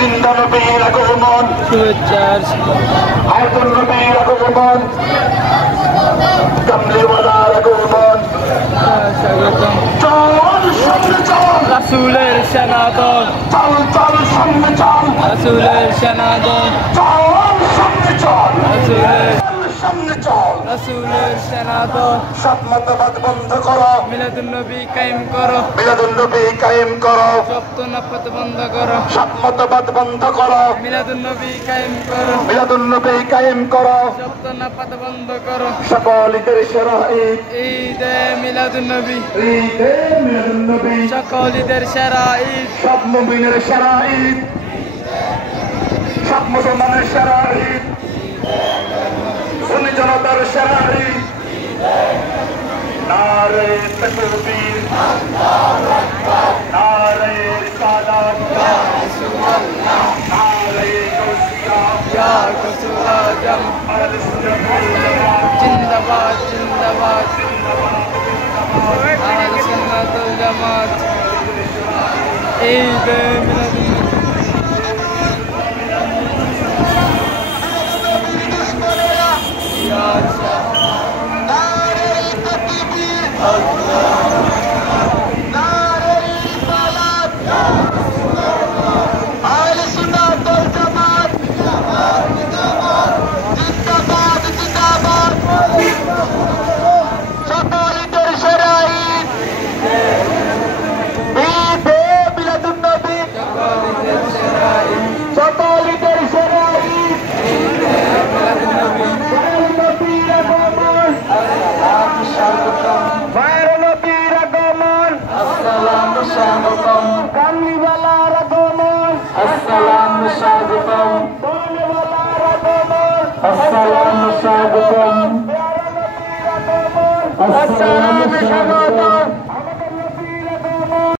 জিন্দা নবীর আগমন, শুভেচ্ছা আয়াতুল নবীর আগমন, কামলিওয়ালার আগমন। স্বাগতম। চল সামনে চল, রাসূলের সেনাদল, চল চল সামনে চল, রাসূলের সেনাদল, চল সামনে চল, রাসূলের সামনে চল। রাসূলের সেনাদল। সব মতবাদ বন্ধ করো, মিলাদুন নবী কায়েম করো, মিলাদুন নবী কায়েম করো, সপ্ত নাফত বন্ধ করো, সব মতবাদ বন্ধ করো, মিলাদুন নবী কায়েম করো, মিলাদুন নবী কায়েম করো। সপ্ত নাফত বন্ধ করো। সকল ঈদের সেরা ঈদ, ঈদে মিলাদুন নবী, ঈদে মিলাদুন নবী, সকল ঈদের সেরা ঈদ, সব মুমিনের সেরা ঈদ, সব মুসলমানের সেরা ঈদ, সুন্নি জনতার সেরা ঈদ। নারে তাকবীর, নারে রিসালাত, নারে গাউসিয়া, ইয়া রাসূল আজম, আহলে সুন্নাত ওয়াল জামাত, জিন্দাবাদ জিন্দাবাদ, আহলে সুন্নাত ওয়াল জামাত। ঈদে মিলাদুন নবী। কামলিওয়ালার আগমন, আসসালামু স্বাগতম, বনওয়ালার আগমন, আসসালামু স্বাগতম, আসসালামু স্বাগতম।